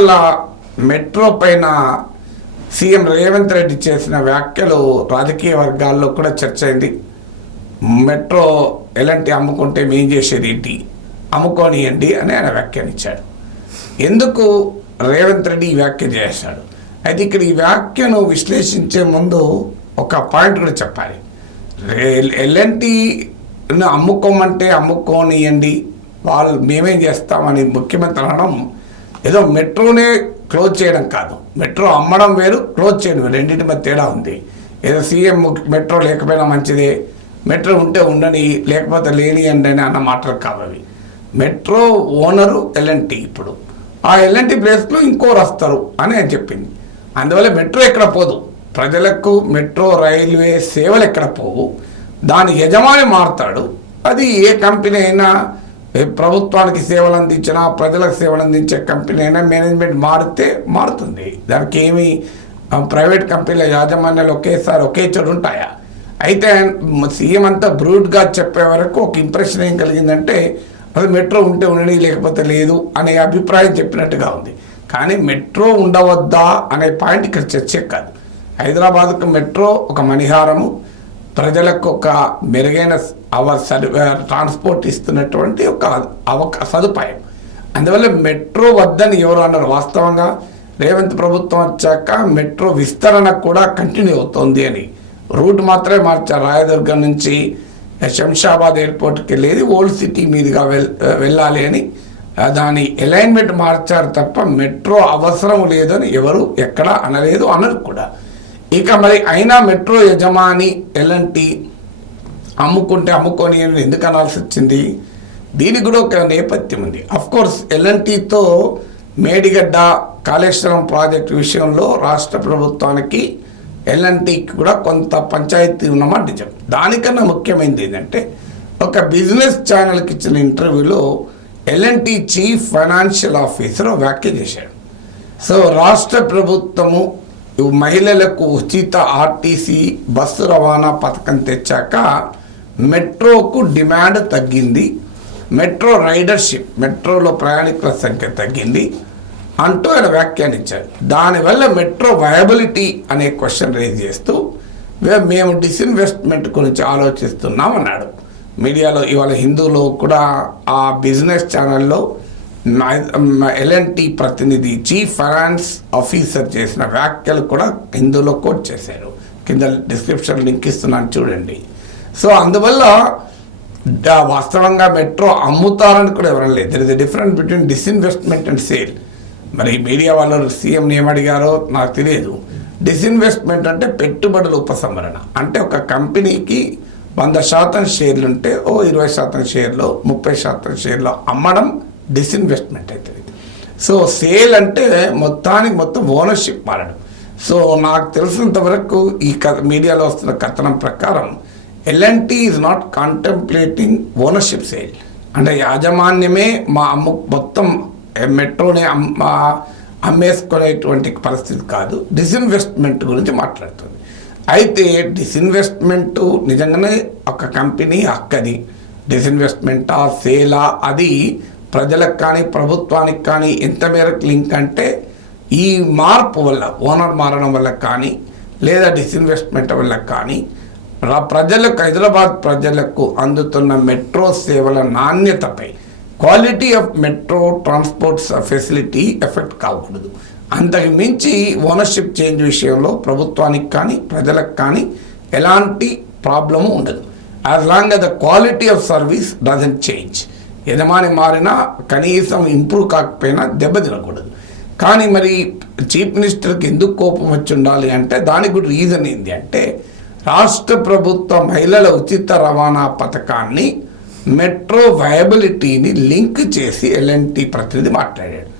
ఇటీవల మెట్రో పైన సీఎం రేవంత్ రెడ్డి చేసిన వ్యాఖ్యలు రాజకీయ వర్గాల్లో కూడా చర్చ అయింది. మెట్రో ఎలాంటి అమ్ముకుంటే మేం చేసేది ఏంటి, అమ్ముకోనియండి అని ఆయన వ్యాఖ్యానించాడు. ఎందుకు రేవంత్ రెడ్డి ఈ వ్యాఖ్య చేశాడు? అయితే ఇక్కడ ఈ వ్యాఖ్యను విశ్లేషించే ముందు ఒక పాయింట్ కూడా చెప్పాలి. ఎల్ఎన్టీని అమ్ముకోమంటే అమ్ముకోనియండి, వాళ్ళు మేమేం చేస్తామని ముఖ్యమంత్రి అనడం ఏదో మెట్రోనే క్లోజ్ చేయడం కాదు. మెట్రో అమ్మడం వేరు, క్లోజ్ చేయడం వేరు, రెండింటి మధ్య తేడా ఉంది. ఏదో సీఎం మెట్రో లేకపోయినా మంచిదే, మెట్రో ఉంటే ఉండని లేకపోతే లేనియండి అని అన్న మాటలు కావాలి. Metro owner L and T. ఇప్పుడు ఆ ఎల్ఎన్టీ ప్లేస్లో ఇంకోరు వస్తారు అని ఆయన చెప్పింది. అందువల్ల మెట్రో ఎక్కడ పోదు, ప్రజలకు మెట్రో రైల్వే సేవలు ఎక్కడ పోవు, దాని యజమాని మారుతాడు. అది ఏ కంపెనీ అయినా, ప్రభుత్వానికి సేవలు అందించినా ప్రజలకు సేవలు అందించే కంపెనీ అయినా మేనేజ్మెంట్ మారితే మారుతుంది. దానికి ఏమి ప్రైవేట్ కంపెనీల యాజమాన్యాలు ఒకేసారి ఒకే చోటు ఉంటాయా? అయితే సీఎం అంతా బ్రూడ్గా చెప్పే వరకు ఒక ఇంప్రెషన్ ఏం కలిగిందంటే అది మెట్రో ఉంటే ఉండని లేకపోతే లేదు అనే అభిప్రాయం చెప్పినట్టుగా ఉంది. కానీ మెట్రో ఉండవద్దా అనే పాయింట్ ఇక్కడ చర్చే కాదు. హైదరాబాద్కు మెట్రో ఒక మణిహారము, ప్రజలకు ఒక మెరుగైన ట్రాన్స్పోర్ట్ ఇస్తున్నటువంటి ఒక సదుపాయం. అందువల్ల మెట్రో వద్దని ఎవరు అన్నారు? వాస్తవంగా రేవంత్ ప్రభుత్వం వచ్చాక మెట్రో విస్తరణ కూడా కంటిన్యూ అవుతోంది అని. రూట్ మాత్రమే మార్చారు. రాయదుర్గం నుంచి శంషాబాద్ ఎయిర్పోర్ట్కి వెళ్ళేది ఓల్డ్ సిటీ మీదుగా వెళ్ళాలి అని దాని అలైన్మెంట్ మార్చారు తప్ప మెట్రో అవసరం లేదని ఎవరు ఎక్కడా అనలేదు, అనరు కూడా. ఇక మరి అయినా మెట్రో యజమాని ఎల్ఎన్టీ అమ్ముకుంటే అమ్ముకొని అని ఎందుకు అనాల్సి వచ్చింది? దీనికి కూడా ఒక నేపథ్యం ఉంది. అఫ్కోర్స్ ఎల్ఎన్టీతో మేడిగడ్డ కాళేశ్వరం ప్రాజెక్టు విషయంలో రాష్ట్ర ప్రభుత్వానికి ఎల్ఎన్టీకి కూడా కొంత పంచాయతీ ఉన్నమాట నిజం. దానికన్నా ముఖ్యమైనది ఏంటంటే ఒక బిజినెస్ ఛానల్కి ఇచ్చిన ఇంటర్వ్యూలో ఎల్ఎన్టీ చీఫ్ ఫైనాన్షియల్ ఆఫీసర్ వ్యాఖ్య చేశాడు. సో రాష్ట్ర ప్రభుత్వము మహిళలకు ఉచిత ఆర్టీసీ బస్సు రవాణా పథకం తెచ్చాక మెట్రోకు డిమాండ్ తగ్గింది, మెట్రో రైడర్షిప్, మెట్రోలో ప్రయాణికుల సంఖ్య తగ్గింది అంటూ ఆయన వ్యాఖ్యానించారు. దానివల్ల మెట్రో వయబిలిటీ అనే క్వశ్చన్ రేజ్ చేస్తూ మేము డిస్ఇన్వెస్ట్మెంట్ గురించి ఆలోచిస్తున్నాం అన్నాడు. మీడియాలో ఇవాళ హిందూలో కూడా ఆ బిజినెస్ ఛానల్లో ఎల్ఎన్టీ ప్రతినిధి చీఫ్ ఫైనాన్స్ ఆఫీసర్ చేసిన వ్యాఖ్యలు కూడా హిందూలో కోట్ చేశారు. కింద డిస్క్రిప్షన్ లింక్ ఇస్తున్నాను చూడండి. సో అందువల్ల వాస్తవంగా మెట్రో అమ్ముతారని కూడా ఎవరైనా లేదు. There is a difference between disinvestment and sale. మరి మీడియా వాళ్ళు సీఎంని ఏమడిగారో నాకు తెలియదు. డిస్ఇన్వెస్ట్మెంట్ అంటే పెట్టుబడుల ఉపసంహరణ. అంటే ఒక కంపెనీకి 100% షేర్లు ఉంటే 20% షేర్లో 30% షేర్లో అమ్మడం డిస్ఇన్వెస్ట్మెంట్ అవుతుంది. సో సేల్ అంటే మొత్తం ఓనర్షిప్ మారడం. సో నాకు తెలిసినంత వరకు ఈ మీడియాలో వస్తున్న కథనం ప్రకారం L and T is not contemplating ownership sale. అంటే యాజమాన్యమే మొత్తం మెట్రోని అమ్మేసుకునేటువంటి పరిస్థితి కాదు, డిస్ఇన్వెస్ట్మెంట్ గురించి మాట్లాడుతుంది. అయితే డిస్ఇన్వెస్ట్మెంట్ నిజంగానే ఒక కంపెనీ హక్కది. డిస్ఇన్వెస్ట్మెంటా సేలా అది ప్రజలకు కానీ ప్రభుత్వానికి కానీ ఎంత మేరకు లింక్ అంటే ఈ మార్పు వల్ల, ఓనర్ మారడం వల్ల కానీ లేదా డిస్ఇన్వెస్ట్మెంట్ వల్ల కానీ ప్రజలకు, హైదరాబాద్ ప్రజలకు అందుతున్న మెట్రో సేవల నాణ్యతపై, quality of metro transport facility effect కాకూడదు. అంతకు మించి ఓనర్షిప్ చేంజ్ విషయంలో ప్రభుత్వానికి కానీ ప్రజలకు కానీ ఎలాంటి ప్రాబ్లము ఉండదు. As long as the quality of service doesn't change. యజమాని మారినా కనీసం ఇంప్రూవ్ కాకపోయినా దెబ్బతినకూడదు. కానీ మరి చీఫ్ మినిస్టర్కి ఎందుకు కోపం వచ్చి ఉండాలి అంటే దానికి కూడా రీజన్ ఏంటి అంటే రాష్ట్ర ప్రభుత్వ మహిళల ఉచిత రవాణా పథకాన్ని మెట్రో వయబిలిటీని లింక్ చేసి ఎల్ఎన్టీ ప్రతినిధి మాట్లాడాడు.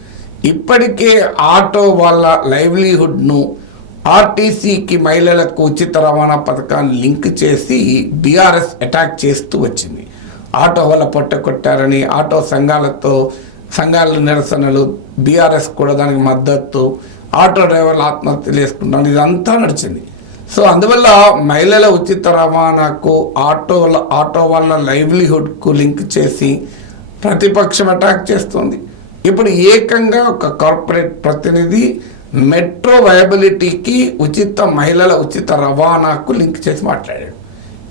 ఇప్పటికే ఆటో వాళ్ళ లైవ్లీహుడ్ను ఆర్టీసీకి మహిళలకు ఉచిత రవాణా పథకాన్ని లింక్ చేసి బీఆర్ఎస్ అటాక్ చేస్తూ వచ్చింది. ఆటో వాళ్ళ పొట్ట కొట్టారని ఆటో సంఘాల నిరసనలు, బీఆర్ఎస్ కూడా దానికి మద్దతు, ఆటో డ్రైవర్లు ఆత్మహత్యలు చేసుకుంటాను, ఇదంతా నడిచింది. సో అందువల్ల మహిళల ఉచిత రవాణాకు ఆటో వాళ్ళ లైవ్లీహుడ్కు లింక్ చేసి ప్రతిపక్షం అటాక్ చేస్తుంది. ఇప్పుడు ఏకంగా ఒక కార్పొరేట్ ప్రతినిధి మెట్రో వయబిలిటీకి మహిళల ఉచిత రవాణాకు లింక్ చేసి మాట్లాడాడు.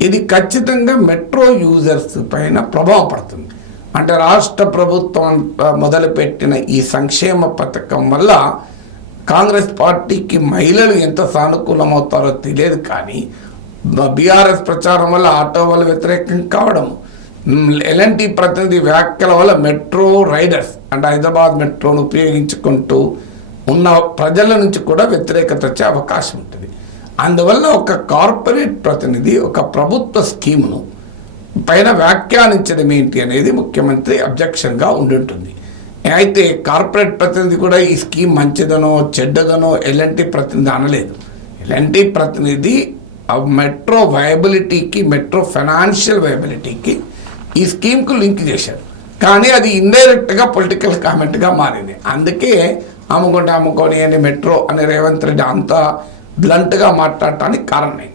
ఇది ఖచ్చితంగా మెట్రో యూజర్స్ పైన ప్రభావం పడుతుంది. అంటే రాష్ట్ర ప్రభుత్వం మొదలుపెట్టిన ఈ సంక్షేమ పథకం వల్ల కాంగ్రెస్ పార్టీకి మహిళలు ఎంత సానుకూలమవుతారో తెలియదు. కానీ బీఆర్ఎస్ ప్రచారం వల్ల ఆటో వల్ల వ్యతిరేకం కావడం, ఎల్ఎన్టీ ప్రతినిధి వ్యాఖ్యల వల్ల మెట్రో రైడర్స్ అంటే హైదరాబాద్ మెట్రోను ఉపయోగించుకుంటూ ఉన్న ప్రజల నుంచి కూడా వ్యతిరేకత వచ్చే అవకాశం ఉంటుంది. అందువల్ల ఒక కార్పొరేట్ ప్రతినిధి ఒక ప్రభుత్వ స్కీమును పైన వ్యాఖ్యానించడం ఏంటి అనేది ముఖ్యమంత్రి అబ్జెక్షన్గా ఉండుంటుంది. అయితే కార్పొరేట్ ప్రతినిధి కూడా ఈ స్కీమ్ మంచిదనో చెడ్డదనో ఎల్ఎన్టీ ప్రతినిధి అనలేదు. ఎల్ఎన్టీ ప్రతినిధి మెట్రో వయబిలిటీకి, మెట్రో ఫైనాన్షియల్ వయబిలిటీకి ఈ స్కీమ్కు లింక్ చేశారు. కానీ అది ఇండైరెక్ట్గా పొలిటికల్ కామెంట్గా మారింది. అందుకే అమ్ముకోని అని మెట్రో అని రేవంత్ రెడ్డి అంత బ్లంట్గా మాట్లాడటానికి కారణం.